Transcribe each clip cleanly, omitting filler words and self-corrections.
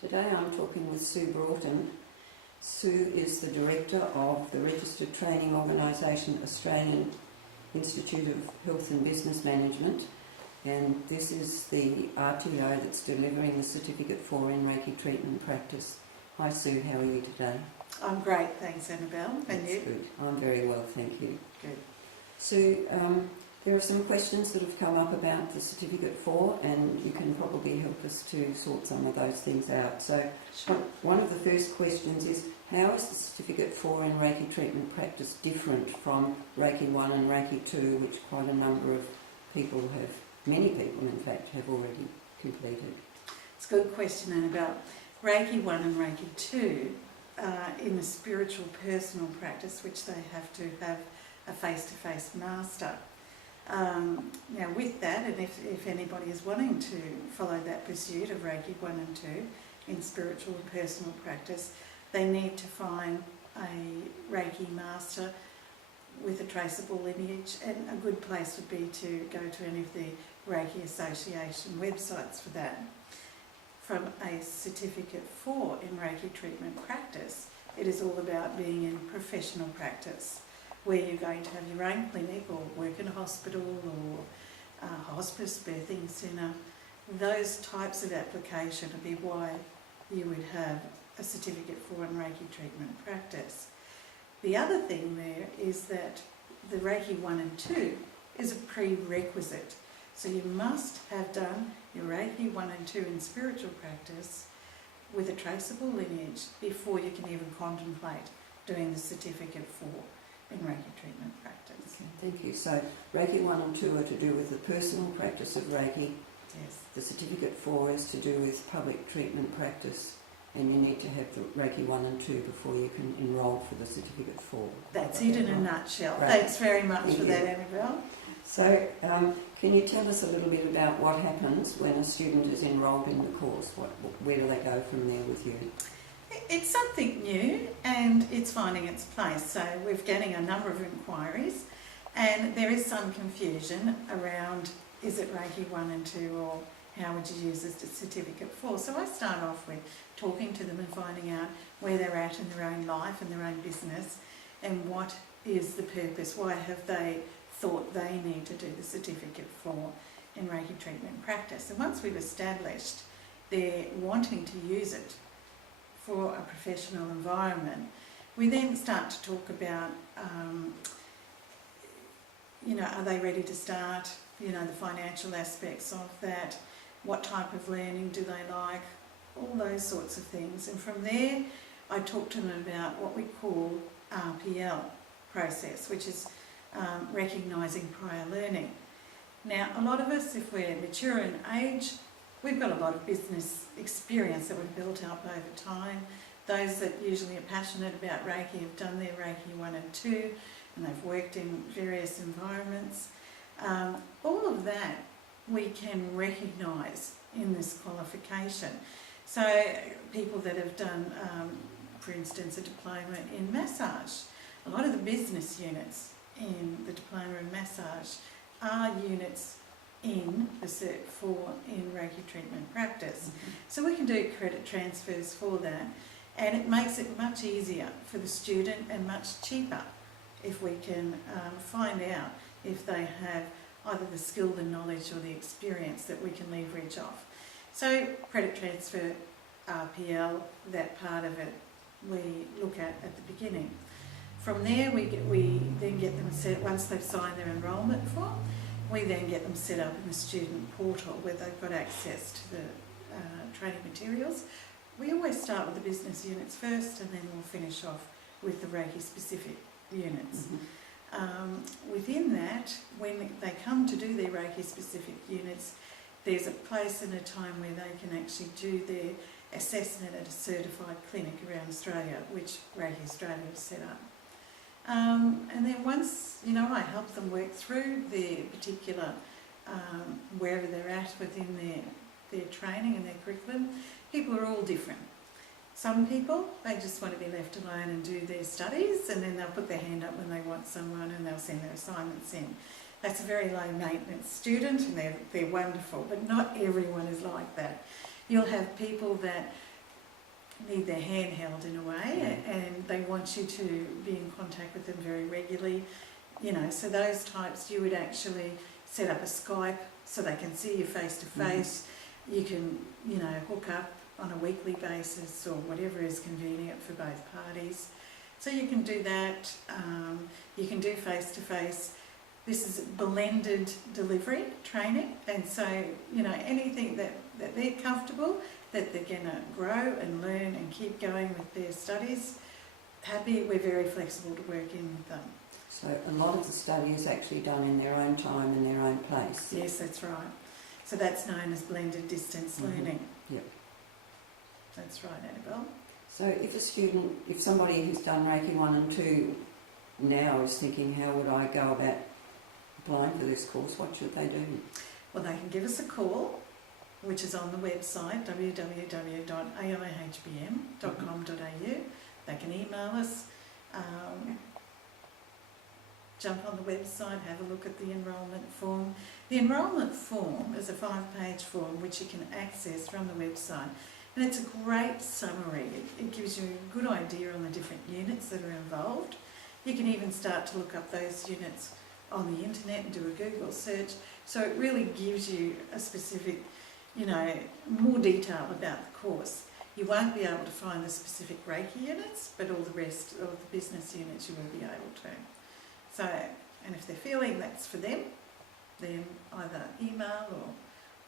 Today I'm talking with Sue Broughton. Sue is the Director of the Registered Training Organisation Australian Institute of Health and Business Management, and this is the RTO that's delivering the Certificate for in Reiki Treatment Practice. Hi Sue, how are you today? I'm great, thanks Annabelle. And That's you? Good. I'm very well, thank you. Good. Sue, there are some questions that have come up about the Certificate for, and you can probably help us to sort some of those things out. So one of the first questions is, how is the Certificate for in Reiki Treatment Practice different from Reiki I and Reiki II, which quite a number of people have, many people in fact, have already completed? It's a good question, Annabelle. Reiki I and Reiki II in the spiritual personal practice, which they have to have a face-to-face master. Now with that, and if anybody is wanting to follow that pursuit of Reiki I and II in spiritual and personal practice, they need to find a Reiki master with a traceable lineage, and a good place would be to go to any of the Reiki Association websites for that. From a Certificate for in Reiki treatment practice, it is all about being in professional practice, where you're going to have your own clinic or work in a hospital or a hospice, birthing centre. Those types of application would be why you would have a Certificate for in Reiki treatment practice. The other thing there is that the Reiki I and II is a prerequisite. So you must have done your Reiki I and II in spiritual practice with a traceable lineage before you can even contemplate doing the Certificate for in Reiki treatment practice. Okay, thank you. So Reiki I and II are to do with the personal practice of Reiki. Yes. The Certificate for is to do with public treatment practice, and you need to have the Reiki I and II before you can enrol for the Certificate for. That's it in a nutshell. Right. Thanks very much Thank for you. that, Annabelle. So can you tell us a little bit about what happens when a student is enrolled in the course? Where do they go from there with you? It's something new and it's finding its place. So we're getting a number of inquiries, and there is some confusion around, is it Reiki I and II, or how would you use this Certificate for? So I start off with talking to them and finding out where they're at in their own life and their own business, and what is the purpose. Why have they thought they need to do the Certificate for in Reiki treatment practice? And once we've established they're wanting to use it for a professional environment, we then start to talk about, are they ready to start? The financial aspects of that. What type of learning do they like? All those sorts of things. And from there, I talk to them about what we call RPL process, which is recognising prior learning. Now, a lot of us, if we're mature in age, we've got a lot of business experience that we've built up over time. Those that usually are passionate about Reiki have done their Reiki I and II, and they've worked in various environments. All of that we can recognise in this qualification. So people that have done, for instance, a diploma in massage, a lot of the business units in the diploma in massage are units in the Cert for in Reiki treatment practice. Mm-hmm. So we can do credit transfers for that, and it makes it much easier for the student and much cheaper if we can find out if they have either the skill, the knowledge or the experience that we can leverage off. So credit transfer, RPL, that part of it we look at the beginning. From there we then get them set, once they've signed their enrolment form, we then get them set up in the student portal where they've got access to the training materials. We always start with the business units first, and then we'll finish off with the Reiki specific units. Mm-hmm. Within that, when they come to do their Reiki specific units, there's a place and a time where they can actually do their assessment at a certified clinic around Australia, which Reiki Australia has set up. And then once, I help them work through their particular, wherever they're at within their training and their curriculum. People are all different. Some people, they just want to be left alone and do their studies, and then they'll put their hand up when they want someone and they'll send their assignments in. That's a very low maintenance student, and they're wonderful, but not everyone is like that. You'll have people that need their hand held in a way, and they want you to be in contact with them very regularly. You know, so those types you would actually set up a Skype so they can see you face to face. You can, you know, hook up on a weekly basis or whatever is convenient for both parties. So you can do that. You can do face to face. This is blended delivery training, and so, you know, anything that they're comfortable, that they're going to grow and learn and keep going with their studies, happy, we're very flexible to work in with them. So a lot of the study is actually done in their own time and their own place. Yes, that's right. So that's known as blended distance learning. Yep. That's right, Annabelle. So if somebody who's done Reiki 1 and 2 now is thinking, how would I go about applying for this course, what should they do? Well, they can give us a call, which is on the website www.aihbm.com.au. They can email us, jump on the website, have a look at the enrolment form. The enrolment form is a 5-page form which you can access from the website, and it's a great summary. It gives you a good idea on the different units that are involved. You can even start to look up those units on the internet and do a Google search. So it really gives you a specific, you know, more detail about the course. You won't be able to find the specific Reiki units, but all the rest of the business units you will be able to. So, and if they're feeling that's for them, then either email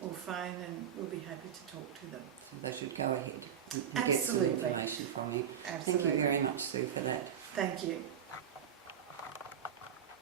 or phone, and we'll be happy to talk to them. So they should go ahead and Absolutely. get some information from you. Absolutely. Thank you very much, Sue, for that. Thank you.